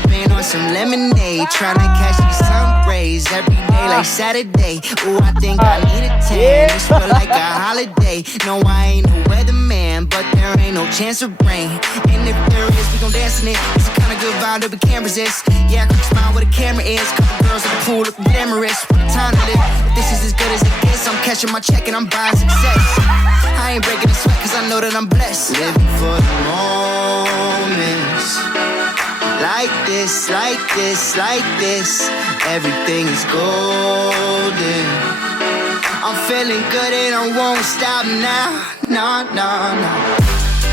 sipping on some lemonade, tryna catch these sun rays every day like Saturday. Ooh, I think I need a tan. This feel like a holiday. No, I ain't no weatherman, but there ain't no chance of rain. And if there is, we gon' dance in it. It's a kind of good vibe that we can't resist. Yeah, I quick smile where the camera is. Couple girls at the pool look glamorous. What a time to live. If this is as good as it gets, I'm catching my check and I'm buying success. I ain't breaking a sweat cause I know that I'm blessed. Living for the moments. Like this, like this, like this. Everything is golden. I'm feeling good and I won't stop now. No, no, no.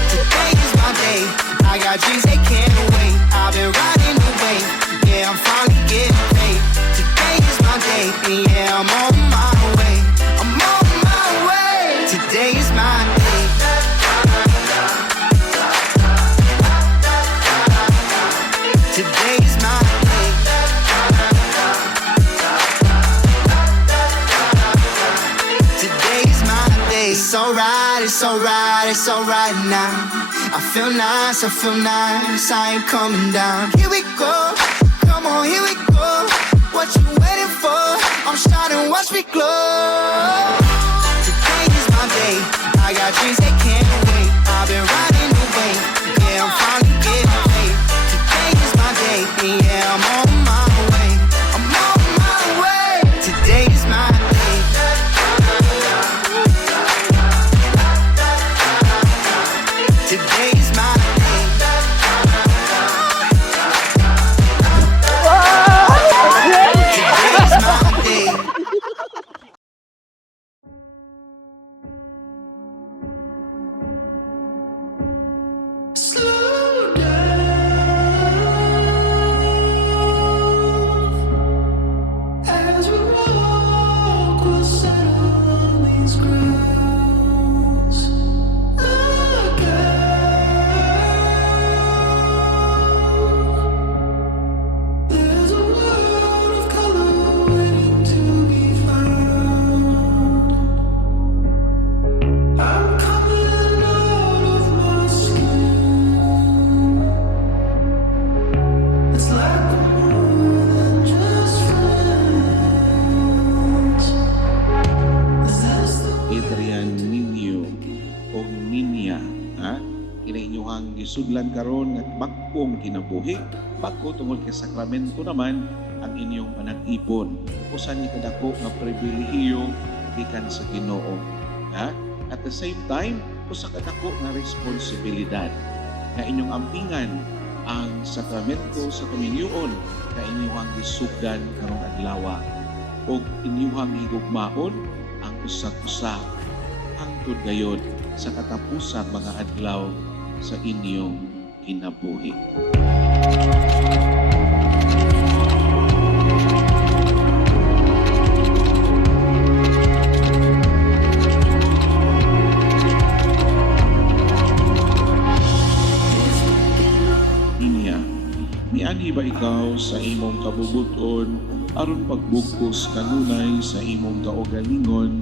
Today is my day. I got dreams they can't wait. I've been riding the wave. Yeah, I'm finally getting paid. Today is my day. And yeah, I'm on my way. I'm on my way. Today is my day. Today is my day. Today is my day. It's alright, it's alright, it's alright now. I feel nice, I ain't coming down. Here we go, come on, here we go. What you waiting for? I'm shining, watch me glow. Today is my day. I got dreams they can't wait. I've been riding the wave. Yeah, I'm finally getting paid. Today is my day. Yeah, I'm on my way. I'm on my way. Today is my day. Today is my day. Today is my day. Slow down as we walk, we'll settle on these grounds. Look out, there's a world of color waiting to be found. I'm coming out of my skin. It's like we're more than just friends. Is this the Adrian Ninyo o Ninya, ha? Kinainyuhang gisudlan karon at bakpong kinabuhi. Bako tungod kay sakramento naman ang inyong panag-ipon. Usa ni kadako nga pribilehiyo gikan sa Ginoo. Ha? At the same time, usa kadako nga responsibilidad nga inyong ampingan ang sakramento sa kaminyoon nga inyong gisugdan karong adlaw o inyong higugmaon ang usa-usa hangtod gayod sa katapusang mga adlaw sa inyong kinabuhi. Inya, mianhi ba ikaw sa imong kabubuton aron pagbugkos kanunay sa imong kaugalingon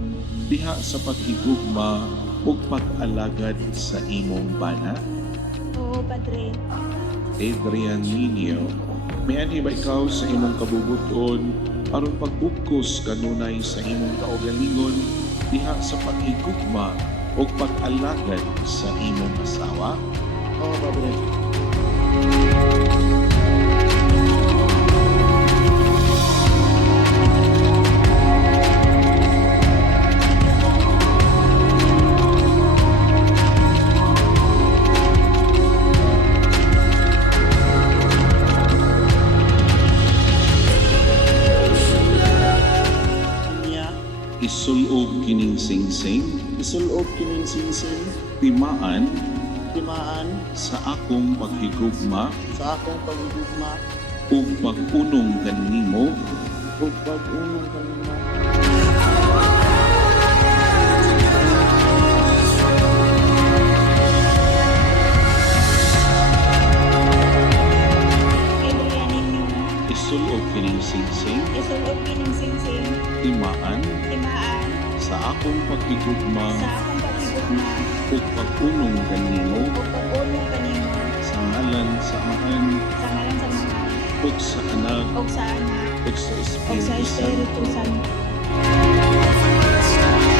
diha sa paghigugma ug pag-alagad sa imong bana? Oo, Padre. Adrian Ninyo, mianhi ba ikaw sa imong kabubuton aron pagbugkos kanunay sa imong kaugalingon diha sa paghigugma ug pag-alagad sa imong asawa? Oo, Padre. Niya, Isulog kining singsing, isulog kining singsing, timaan timaan sa akong paghigugma sa akong pagugugma ug pag-unong kanimo ug pag-unong kanimo. Adrian ninyo. isulog kining singsing, Isulog kining singsing. timaan Timaan. sa akong paghigugma Sa akong pagigugma. ug pag-unong kanimo O pag-unong kanimo. sa ngalan sa Amahan Sa ngalan sa mga ug sa Anak, ug sa Anak, ug sa ug sa Espiritu Santo. Espiritu Santo.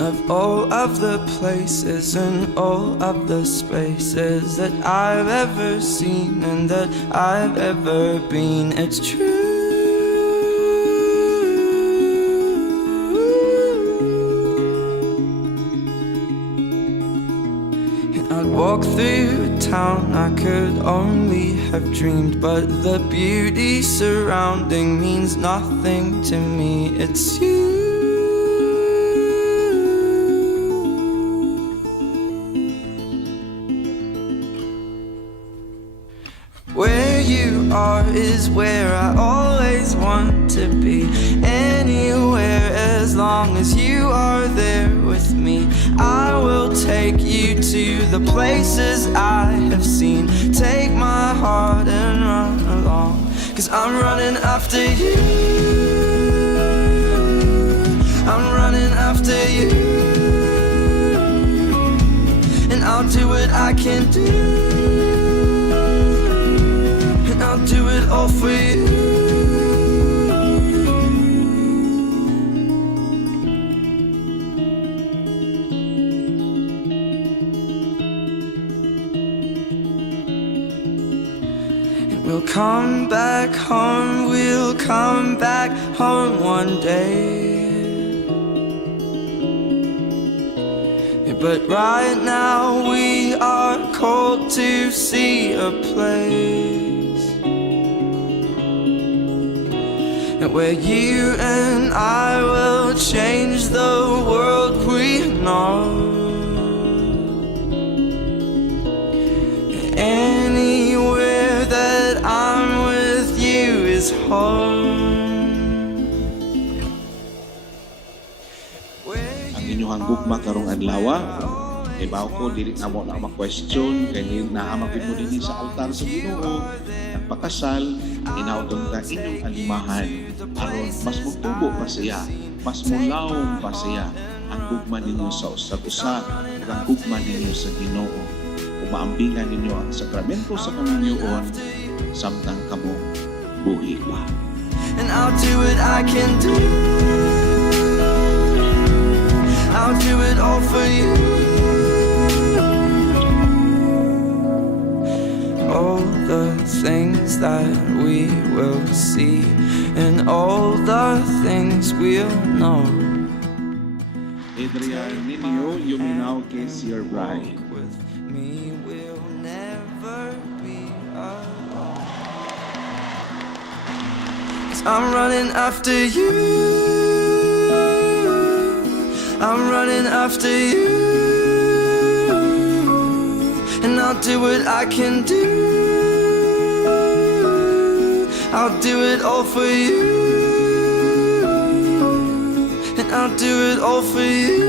Of all of the places and all of the spaces that I've ever seen and that I've ever been, it's true. And I'd walk through town, I could only have dreamed, but the beauty surrounding means nothing to me. It's you. Where you are is where I always want to be. Anywhere as long as you are there with me. I will take you to the places I have seen. Take my heart and run along, 'cause I'm running after you. I'm running after you. And I'll do what I can do. I'll do it all for you. And we'll come back home, we'll come back home one day. But right now we are called to see a place where you and I will change the world we know. Anywhere that I'm with you is home. Ang inyong gugma karong adlaw, kay bawo ko dili na mo na ma-question kay naamapin mo dinhi sa altar sa Ginoo. Nagpakasal, inautong ka inyong alimahan aron mas magtubo pa siya, mas mulawom pa siya ang gugma ninyo sa usa-usa ug ang gugma ninyo sa Ginoo. Ug maambingan ninyo ang sakramento sa komunyon samtang kamo buhi pa. And I'll do what I can do. I'll do it all for you. All the things that we will see and all the things we'll know. Adrian Ninio, you may now kiss your bride. With me will never be alone. 'Cause I'm running after you. I'm running after you. And I'll do what I can do. I'll do it all for you. And I'll do it all for you.